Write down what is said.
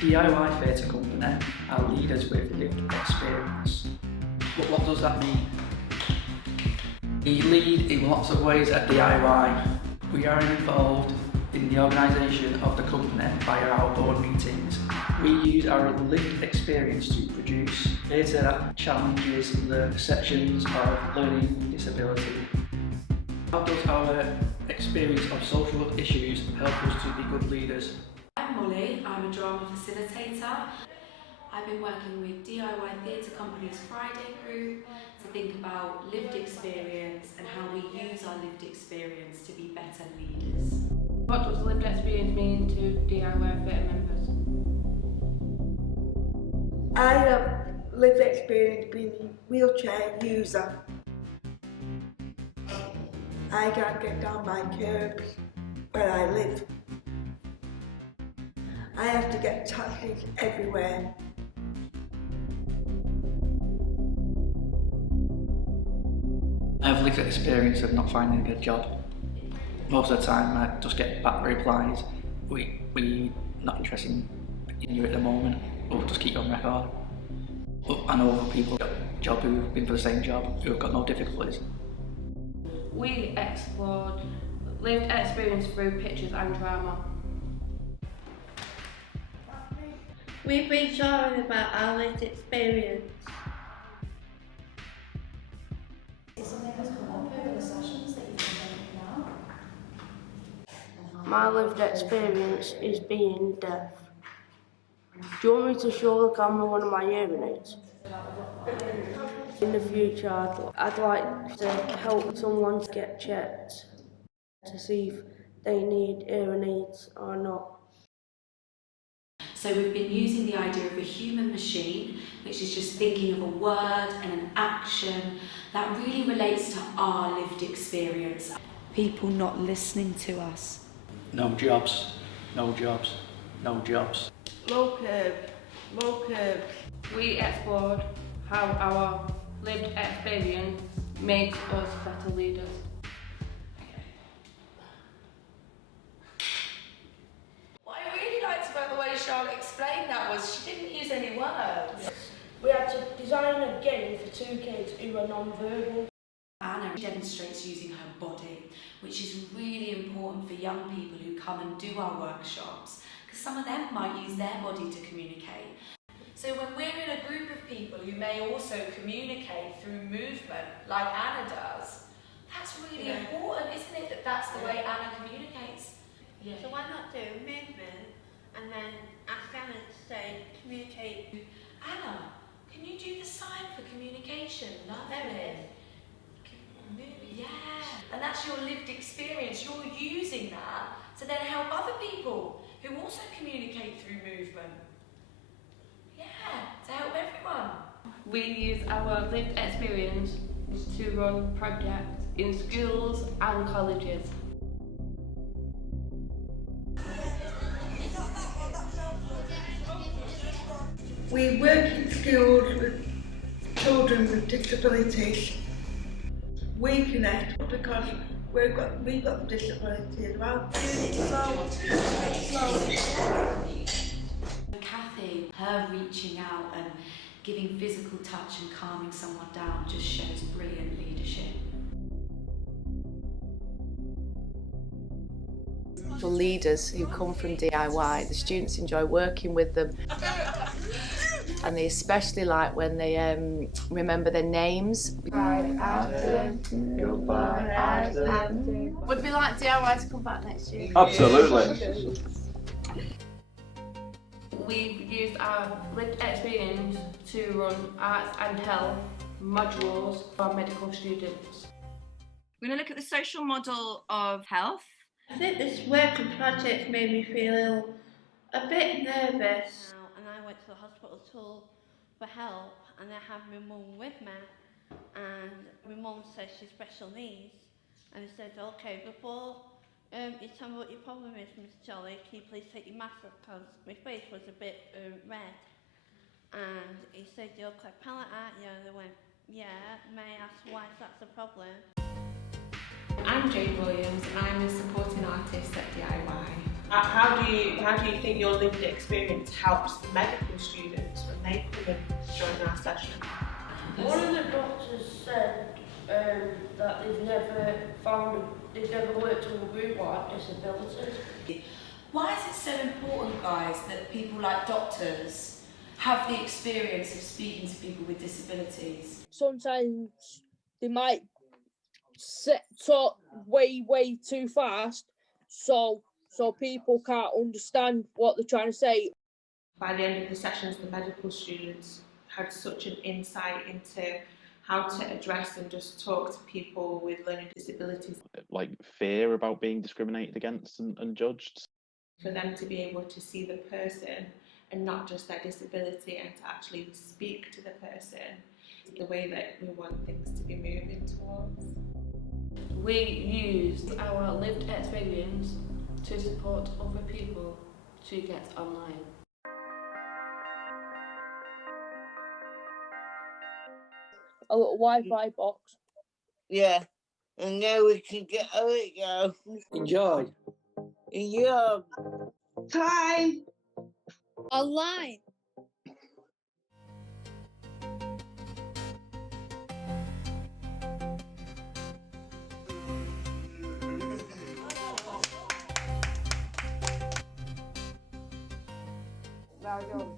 DIY Theatre Company are leaders with lived experience. But what does that mean? We lead in lots of ways at DIY. We are involved in the organisation of the company via our board meetings. We use our lived experience to produce theatre that challenges the perceptions of learning disability. How does our experience of social issues help us to be good leaders? I'm Molly, I'm a drama facilitator. I've been working with DIY Theatre Company's Friday group to think about lived experience and how we use our lived experience to be better leaders. What does lived experience mean to DIY Theatre members? I have lived experience being a wheelchair user. I can't get down my curbs where I live. I have to get taxis everywhere. I have lived experience of not finding a good job. Most of the time I just get back replies, we not interested in you at the moment, or just keep you on record. But I know other people got a job who've been for the same job who have got no difficulties. We explored lived experience through pictures and drama. We've been talking about our lived experience. Is something that's come up over the sessions that you've been thinking about? My lived experience is being deaf. Do you want me to show the camera one of my hearing aids? In the future, I'd like to help someone to get checked to see if they need hearing aids or not. So we've been using the idea of a human machine, which is just thinking of a word and an action that really relates to our lived experience. People not listening to us. No jobs, no jobs, no jobs. Low curb, low curb. We explored how our lived experience makes us better leaders. What I really liked about the way Charlotte explained that was she didn't use any words. We had to design a game for two kids who are non-verbal. Anna demonstrates using her body, which is really important for young people who come and do our workshops, because some of them might use their body to communicate. So when we're in a group of people who may also communicate through movement, like Anna does, that's really important, isn't it, that that's the way Anna communicates? Yeah. So why not do movement and then ask Anna to say communicate? Anna, can you do the sign for communication? Lovely. Yeah, and that's your lived experience. You're using that to then help other people who also communicate through movement. Yeah, to help everyone. We use our lived experience to run projects in schools and colleges. We work in schools with children with disabilities. We connect because we've got the disability as well. Doing it slowly. Kathy, her reaching out and giving physical touch and calming someone down just shows brilliant leadership. The leaders who come from DIY, the students enjoy working with them. And they especially like when they remember their names. Would we like DIY to come back next year? Absolutely. We've used our lived experience to run arts and health modules for medical students. We're going to look at the social model of health. I think this working project made me feel a bit nervous. And I went to the hospital for help, and I have my mum with me, and my mum says she's special needs, and he said, okay, before you tell me what your problem is, Miss Jolly, can you please take your mask off, because my face was a bit red. And he said, you look like a pallet, aren't you? And they went, yeah. May I ask why that's a problem? I'm Jade Williams and I'm a supporting artist at DIY. How do you think your lived experience helps medical students when they come and join our session? One of the doctors said that they've never worked with a group like disabilities. Why is it so important, guys, that people like doctors have the experience of speaking to people with disabilities? Sometimes they might talk way too fast, so people can't understand what they're trying to say. By the end of the sessions, the medical students had such an insight into how to address and just talk to people with learning disabilities. Like fear about being discriminated against and judged. For them to be able to see the person and not just their disability, and to actually speak to the person the way that we want things to be moving towards. We used our lived experience to support other people to get online. A little Wi-Fi box. Yeah, and now we can get it go. Enjoy. Yeah. Time. Online. Now go.